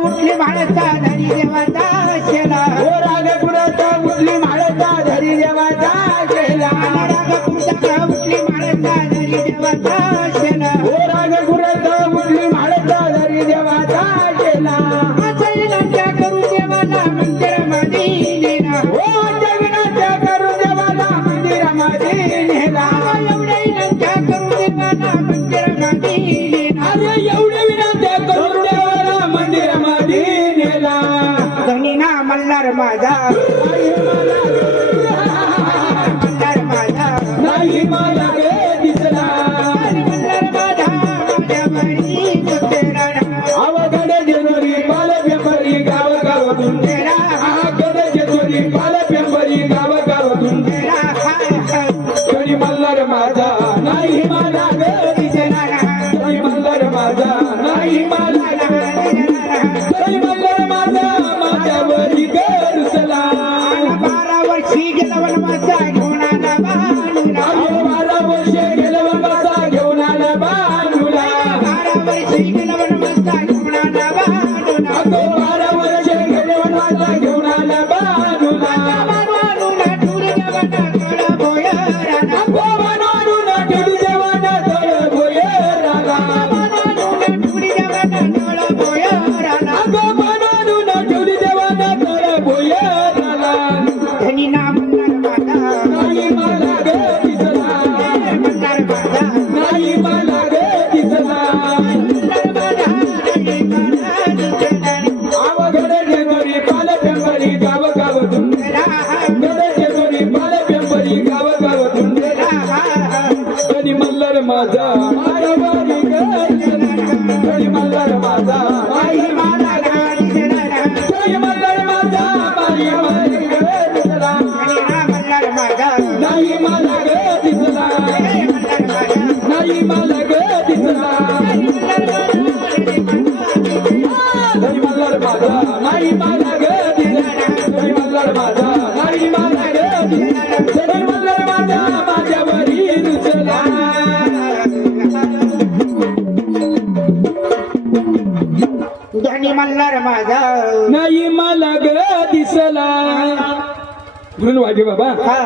उठली म्हाळचा धरी देवाचा शेला हो रागपुराचा उठली म्हाळचा धरी देवाचा शेला रागपुराचा उठली म्हाळचा धरी देवाचा शेला हो रागपुराचा उठली म्हाळचा धरी देवाचा शेला विनंत्या करू देवाला मंदिरामध्ये नेला हो विनंत्या करू देवाला मंदिरामध्ये नेला एवढ्या विनंत्या करू देवाला मंदिरामध्ये नेला अरे एवढे विनंत्या करू देवाला मंदिरामध्ये नेला धनी ना मल्हार माझा मल्हार माझा नाही मला गे दिसला मल्हार माझा माझ्या बारी तेरा अवघड जेजुरी पाल पेंबरी गाव गावातून तेरा अवघड जेजुरी पाल पेंबरी गाव गावातून तेरा तरी मल्हार माझा नाही मला गे दिसला तरी मल्हार माझा नाही मला तरी मल्हार माझा माझ्यावरी गरसला 12 वर्षी गेला वनवासा घेऊन आला बाणूला 12 वर्षे गेलं वनवासा घेऊन आला बाणूला 12 वर्षी गेला वनवासा घेऊन आला बाणूला तो 12 वर्षे गेले वनवासा घेऊन आला बाणूला बाणूला टूर देवाना कळा भोयराना बाणूला ठेवली देवाना तळ भोयराला बाणूला टूर देवाना कळा भोयराना बाणूला ठेवली देवाना तळ भोयराला धनी नाम मल्हार माझा नाही मला गे दिसला मल्हार माझा नाही मला गे दिसला मल्हार माझा धनी माझा दिसला अवघड जेजुरी पाल पेंबरी गाव गावातून अवघड जेजुरी पाल पेंबरी गाव गावातून तरी मल्हार माझा माझ्यावरी गरसला तरी मल्हार माझा आई मला गाडी देणारा तरी मल्हार माझा माझ्यावरी गरसला धनी नाम मल्हार माझा नाही मला गे दिसला मल्हार माझा नाही मला गे दिसला तरी मल्हार माझा नाही मला गे दिसला तरी मल्हार माझा नाही मला गे दिसला तरी मल्हार माझा माझ्यावरी रुसला धनी मल्हार माझा नाही मला ग दिसला म्हणून वागे बाबा हा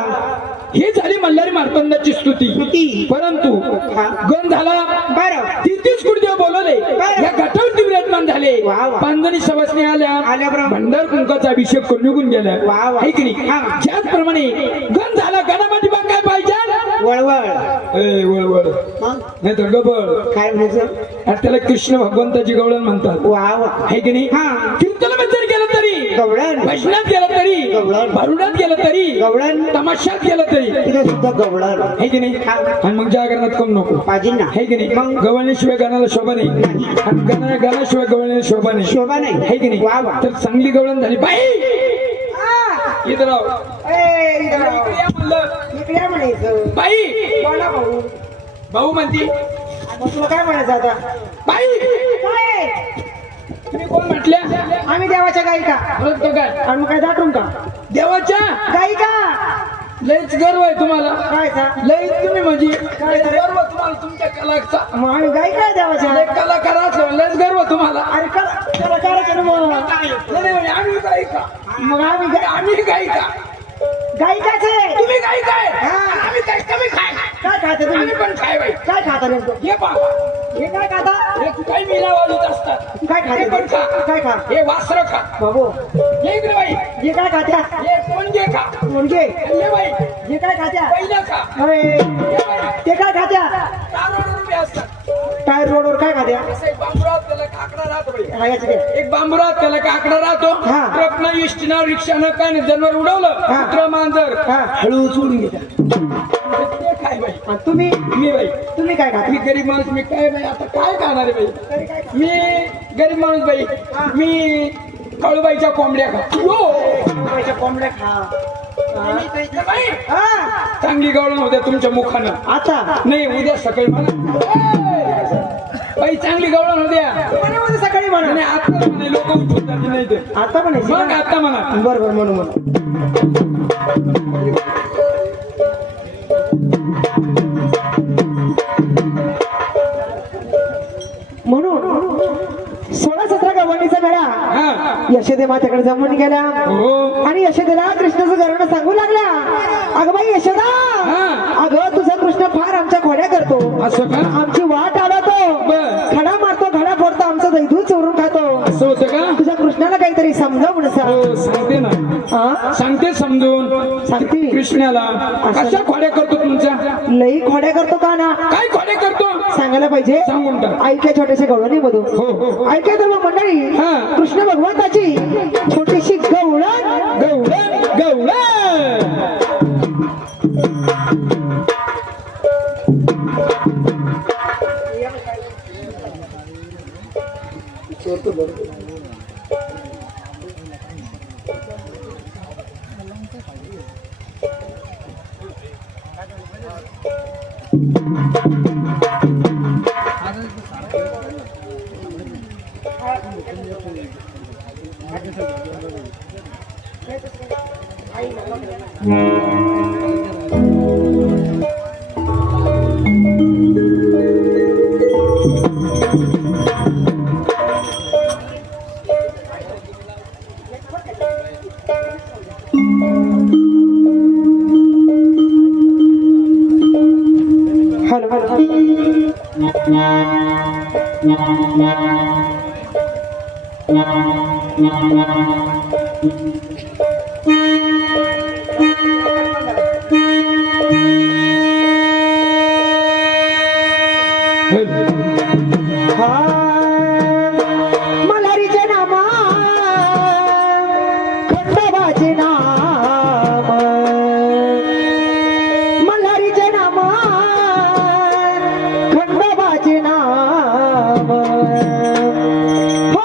हे झाली मल्हारी मार्तंडाची स्तुती स्तुती. परंतु हा. गण झाला बरं तिथेच कुठदेव बोलवले बरं. या घाटावरती विराजमान झाले वा, वा. पांजणी सवासणी आल्या आल्याबरोबर. भंडार कुंकाचा अभिषेक करून निघून गेल्या वा, वा. है की नाही हा. त्याचप्रमाणे गण झाला गणापाठी मग काय पाहिजे वळवळ ए वळवळ मग नाही तर गबळ काय म्हणायचं आणि त्याला कृष्ण भगवंताची गवळण म्हणतात वा वा है की नाही हा. कीर्तन जर केलं तरी गवळण भजनात गेलं तरी गवळण. भारुडात गेलं तरी गवळण तमाशात गेलं तरी तिथे सुद्धा गवळण है की नाही आणि मग जागरणात कम नको पाहिजे ना है की नाही मग गवळण्याशिवाय गाण्याला शोभा नाही आणि गाण्याशिवाय गवळण्याला शोभा नाही शोभा नाही है की नाही वा वा तर चांगली गवळण झाली बाई इथं राव ए, इकडे या म्हणलं इकडे या म्हणायचं बाई बोला भाऊ भाऊ म्हणती मग तुला काय म्हणायचं आता बाई काय तुम्ही कोण म्हटल्या आम्ही देवाच्या गायिका बोलतो काय आणि मग काय दाटून का देवाच्या गायिका लयच गर्व आहे तुम्हाला काय का लय तुम्ही म्हणजे काय लयच गर्व तुम्हाला तुमच्या कलाचा मग आम्ही गायिका आहे देवाच्या लय कलाकार असल्यावर लयच गर्व तुम्हाला अरे कलाकाराच्या ना मग नाही, नाही, आम्ही गायिका मग आम्ही गायिका गायिकाच आहे तुम्ही गायिका आहे हा. आम्ही काय कमी खाय काय खाता तुम्ही आम्ही पण खाय बाई काय खाता नेमकं हे बाबा हे काय खाता हे काही मिलावलीत असतात काय हे पण खाता खा काय खा हे वासर खा बाबू हे इकडे बाई हे काय खात्या हे कोणगे खा मुलगे हे बाई हे काय खात्या पहिलं खा अरे हे बाई ते काय खात्या तारोडून उभे असतात टायर रोडवर काय खात्या असं एक बांबुरात त्याला काकडा राहतो बाई खायचं ते एक बांबुरात त्याला काकडा राहतो हा. ट्रकनं इष्टीनं रिक्षानं काय नाही जनावर उडवलं हा. कुत्र मांजर हा. हळू सोडून घेतात ते काय बाई आणि तुम्ही मी बाई तुम्ही काय खाता मी गरीब माणूस मी काय बाई आता काय खाणार आहे बाई तरी काय खाता? मी गरीब माणूस बाई मी काळूबाईच्या कोंबड्या खातो पैसे कोंबड्या खा बाई, हा. चांगली गवळण होत्या तुमच्या मुखानं आता नाही उद्या सकाळी म्हणा बाई चांगली गवळण होत्या म्हणे उद्या सकाळी म्हणा आणि आता म्हणे लोक उठतात नाही ते आता म्हणायची मग आता म्हणा बरोबर म्हणून म्हणून म्हणून 16-17 गवंडीचा मेळा हा यशोदे मातेकडे जमून गेल्या हो आणि यशोदेला कृष्णाचं कारण सांगू लागल्या. अगं बाई यशोदा, हा. अगं तुझा कृष्ण फार आमच्या खोड्या करतो, असं का आमची वाट आडवतो, बर खडा मारतो, खडा फोडतो, आमचं दैदू चोरून खातो. असं होतं का तुझ्या कृष्णाला काहीतरी समजावून सांग. हो सांगते ना हा? सांगते समजून सांगते. कृष्णाला कशा खोड्या करतो तुमच्या लई खोड्या करतो का ना, काय खोड्या करतो सांगायला पाहिजे. सांगून टाक ऐक्या छोट्याशा गवळणी मधून हो हो ऐक्या तर मग मंडळी, हा. कृष्ण भगवंताची छोटीशी गवळण गवळण गवळण हॅलो मल्हारीचे नाम खंडोबाचे नाम, मल्हारीचे नाम खंडोबाचे नाम. हो,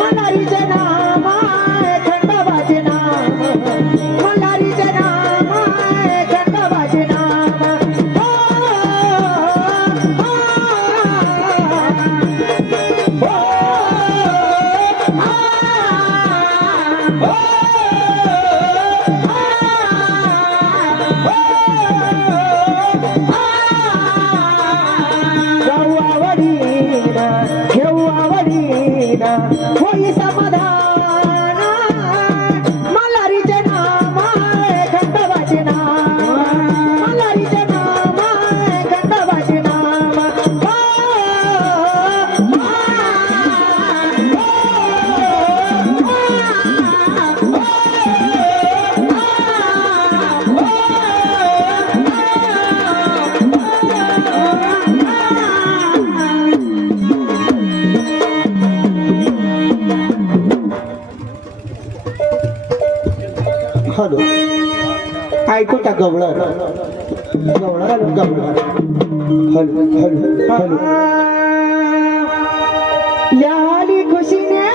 मल्हारीचे नाम खंडोबाचे नाम, मल्हारीचे नाम खंडोबाचे नाम. हो, जाऊ आवडीना घेऊ आवडीना होई समाधान, मल्हारीचे नाम खंडोबाचे नाम, मल्हारीचे नाम खंडोबाचे नाम. हॅलो ऐकू का गवळण गवळण गवळण हॅलो हॅलो हॅलो ल्याली खुशीने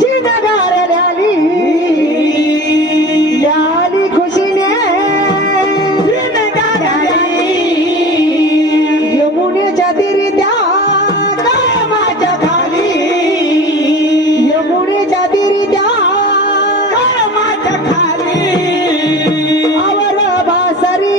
शिनगार ल्याली, ल्याली खुशीने शिनगार ल्याली, यमुनेच्या तीरी त्या कामाच्या खाली, यमुनेच्या तीरी त्या कामाच्या खाली, आवर बासरी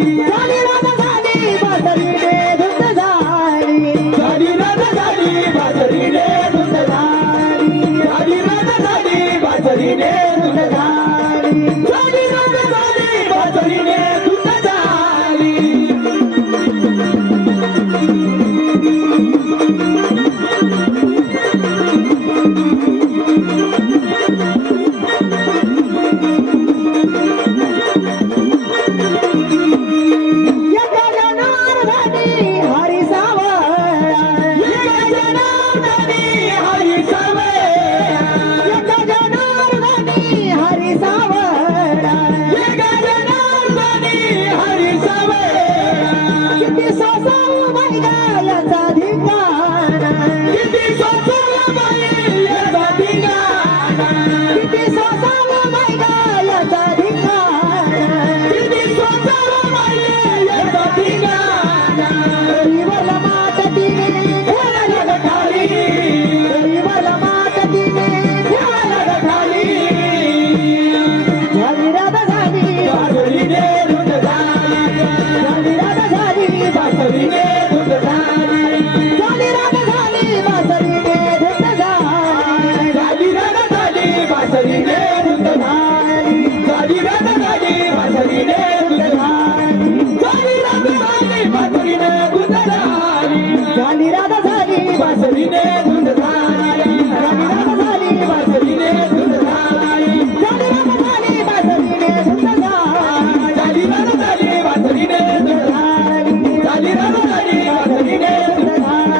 झाली राधा झाली बासरीने धुंद झाली झाली राधा झाली बासरीने धुंद झाली झाली राधा झाली बासरीने धुंद झाली झाली राधा झाली बासरीने धुंद झाली एका जनार्दनी हरी सावळा हरी सावळे एका जनार्दनी हरी सावळा हरी सावळे किती सोसाव बैगायाचा धिंगाणा किती सोसावा बाई याचा धिंगाणा किती सोसाव बैगायाचा धिंगाणा किती सोसावा बाई याचा धिंगाणा गरीबाला माततीने ठेवायला गठारी गरीबाला माततीने ठेवायला गठारी झाली राधा झाली बासरीने धुंद झाली झाली राधा झाली बासरीने धुंद झाली झाली राधा झाली बासरीने धुंद झाली झाली राधा झाली बासरीने धुंद झाली झाली राधा झाली बासरीने धुंद झाली झाली राधा झाली बासरीने धुंद झाली झाली राधा झाली बासरीने धुंद झाली झाली राधा झाली बासरीने धुंद झाली झाली राधा झाली बासरीने धुंद झाली झाली राधा झाली बासरीने धुंद झाली झाली राधा झाली बासरीने धुंद झाली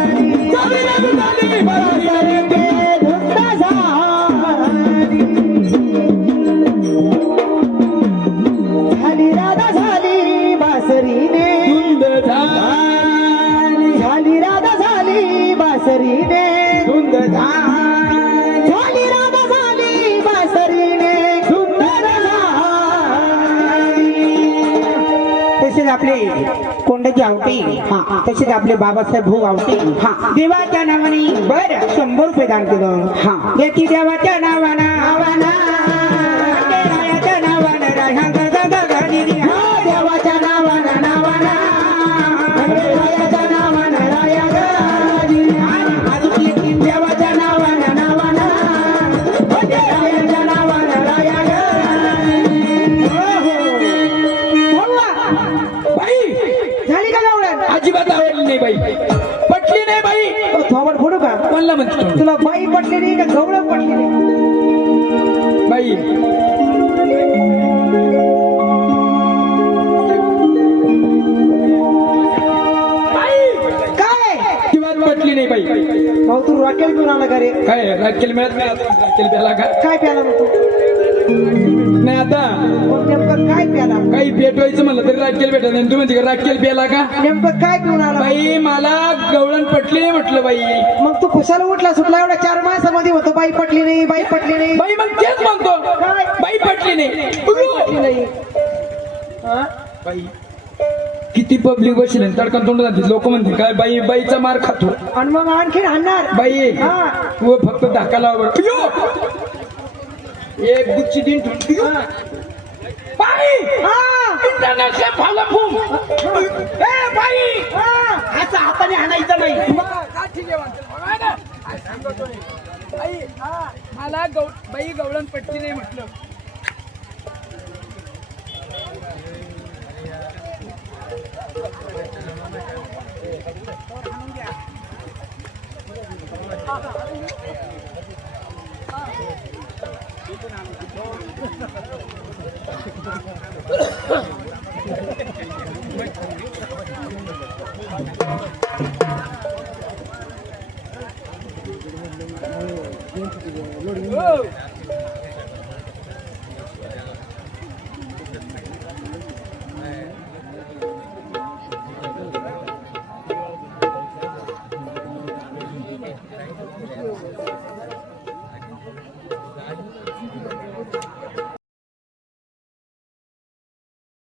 झाली राधा झाली बासरीने धुंद झाली राधा झाली बासरीने धुंद झाली झाली राधा झाली बासरीने धुंद झाली झाली राधा झाली बासरीने धुंद तसेच आपले कोंडाची आवटी तसेच आपले बाबासाहेब भाऊ आवटी देवाच्या नावाने बर 100 रुपये दान केलं देती देवाच्या नावाना रायाच्या नावानं देवाच्या नावानं नावाना रायाच्या नावानं राया गं. अजून येतील देवाच्या नावानं नावाना रायाच्या नावानं राया गं. बाई झाली का गवळण अजिबात आवडली नाही बाई पटली नाही बाई थोबड फोडू का कोणला म्हणतो तुला बाई पटली नाही का गवळण पटली नाही बाई काय अजिबात पटली नाही बाई भाऊ तू रॉकेल घेऊन आला का रे काय राखेल मिळत नाही आता राखेल प्याला का काय प्याला मग तू नाही आता मग नेमकं काय प्याला काही पेटवायचं म्हणलं तरी राखेल भेटत नाही तू म्हणते का राखेल प्याला का नेमकं काय पिऊन आला बाई मला गवळण पटली नाही म्हटलं बाई मग तू खुशाला उठला सुटला एवढ्या 4 माणसामध्ये होतो बाई पटली नाही बाई पटली नाही बाई मग तेच म्हणतो बाई पटली नाही पटली नाही हा? बाई किती पब्लिक बसले तडकन तोंड जाते लोक म्हणते काय बाई बाईचा मार खातो आणि मग आणखीन आणणार बाई हा. तू फक्त धक्का लाव बरं अय्यो! एक गुच्ची दिन ठेवून बाई हा. इंटरनॅशनल फावला फूम ए बाई असं हाताने हाणायचं नाही मला बाई गवळण पटली नाही म्हटलं Oh!